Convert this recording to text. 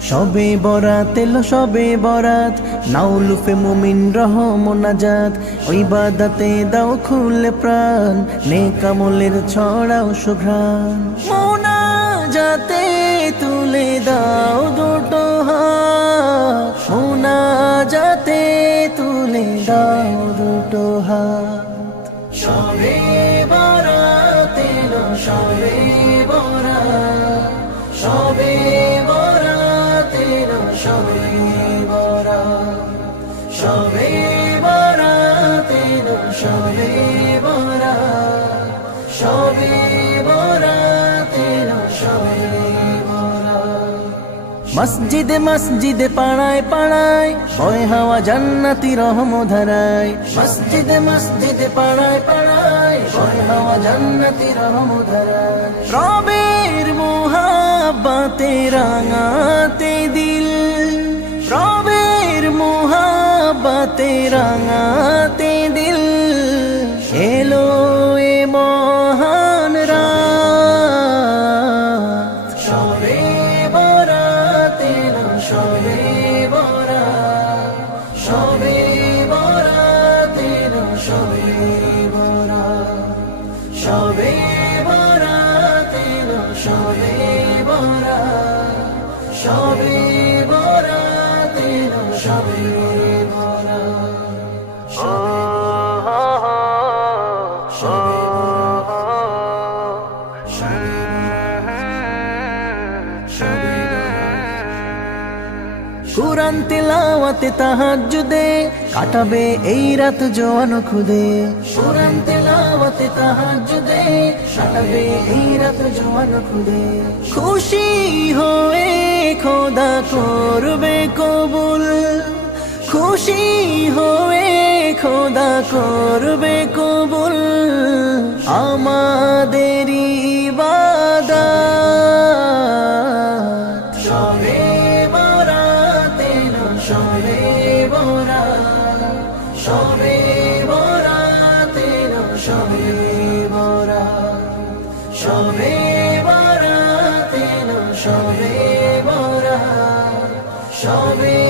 সবে বরাত, এলো সবে বরাত। নাউলুফে মুমিন রহ মোনাজাত ওই বাদাতে দাও খুলে প্রাণ নে কামলের ছড়াও সুঘ্রাণ। মোনাজাতে তুলে দাও দুটো হাত। মোনাজাতে তুলে দাও দুটো হাত। সবে বরাত, এলো সবে সবে মসজিদে মসজিদে পাড়ায় পাড়ায় হয় হাওয়া জান্নাতি রহম ধারায়। মসজিদে মসজিদে পাড়ায় পাড়ায় হয় হাওয়া জান্নাতি রহম ধারায়। রবের মোহাব্বাতে রাঙাতে মোহাব্বাতে রাঙাতে দিল। এলো এ মহান রাত। সবে বরাত এলো, সবে বরাত। সবে বরাত এলো, সবে বরাত। সবে বরাত এলো, সবে বরাত। সবে বরাত এলো, সবে বরাত কুরান তেলাওয়াতে তাহাজ্জুদে কাটাবে এই রাত জোয়ান খুদে। কুরান তেলাওয়াতে তাহাজ্জুদে কাটাবে এই রাত জোয়ান খুদে। খুশি হয়ে খোদা করবে কবুল। খুশি হয়ে খোদা করবে কবুল। আমাদের সবে বরাত এলো সবে বরাত সবে বরাত এলো সবে বরাত সবে